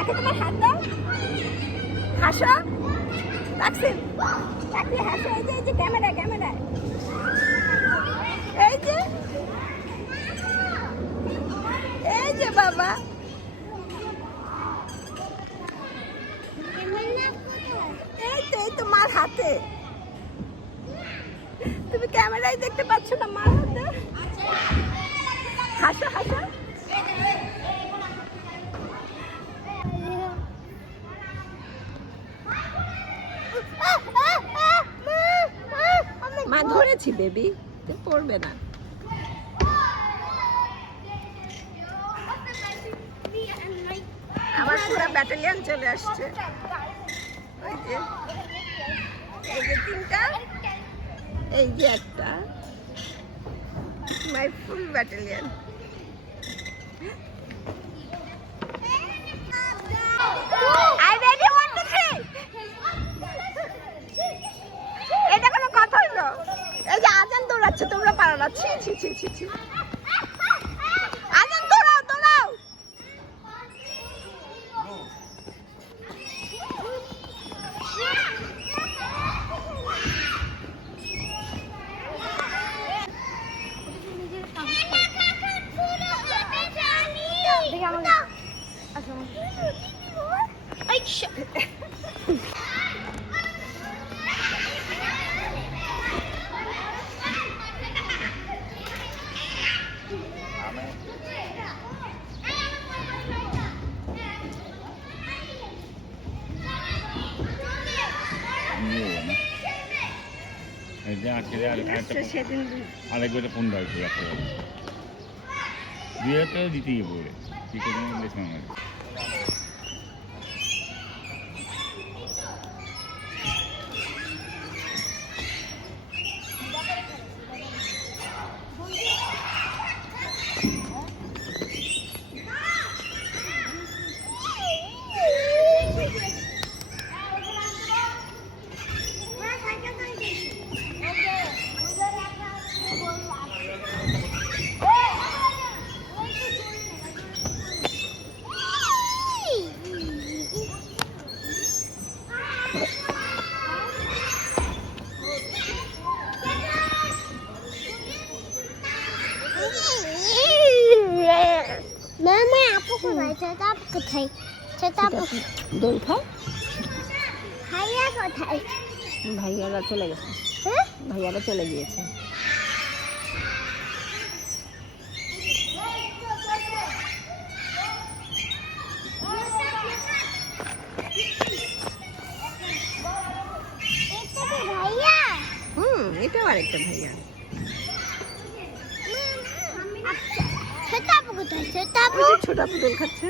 মাকে তোমার হাত দাও। হাসো। রাখছেন চাকরি হাসো। এই যে এই যে ক্যামেরা ক্যামেরা এই যে। এই যে, বাবা। এই তো এই তো হাতে। তুমি ক্যামেরায় দেখতে পাচ্ছ না মার হাতে? হাসো হাসো। মা ধরেছি, বেবি। পড়বে না। আমার পুরো ব্যাটালিয়ন চলে আসছে। এই যে তিনটা, এই যে একটা। মাই ফুল ব্যাটালিয়ন ছি ছি ছি ছি। আজান দৌড়াও দৌড়াও। নিয়ে আজকে আরেকবার ফোন দিয়ে তো দিতেই বলে ঠিক আছে কোথায় ছোট আপু ভাইয়া কোথায়? ভাইয়ারা চলে গেছে। হ্যাঁ? ভাইয়ারা চলে গিয়েছে। ভাইয়া। হুম এটাও আরেকটা ভাইয়া। ছোট আপু কোথায় ছোট আপু ওই যে ছোট আপু দোল খাচ্ছে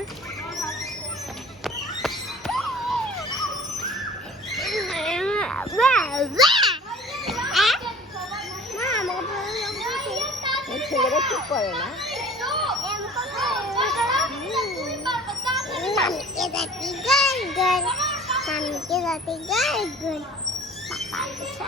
এই ছেলেরা ঠিক করে না Mamke dati gargan. Mamke dati gargan. Papa bisa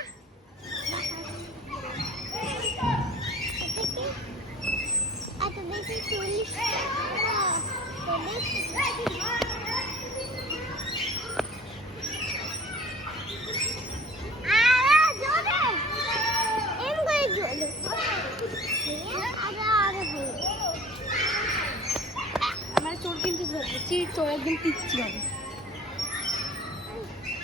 আমার চোর কিন্তু ধরছি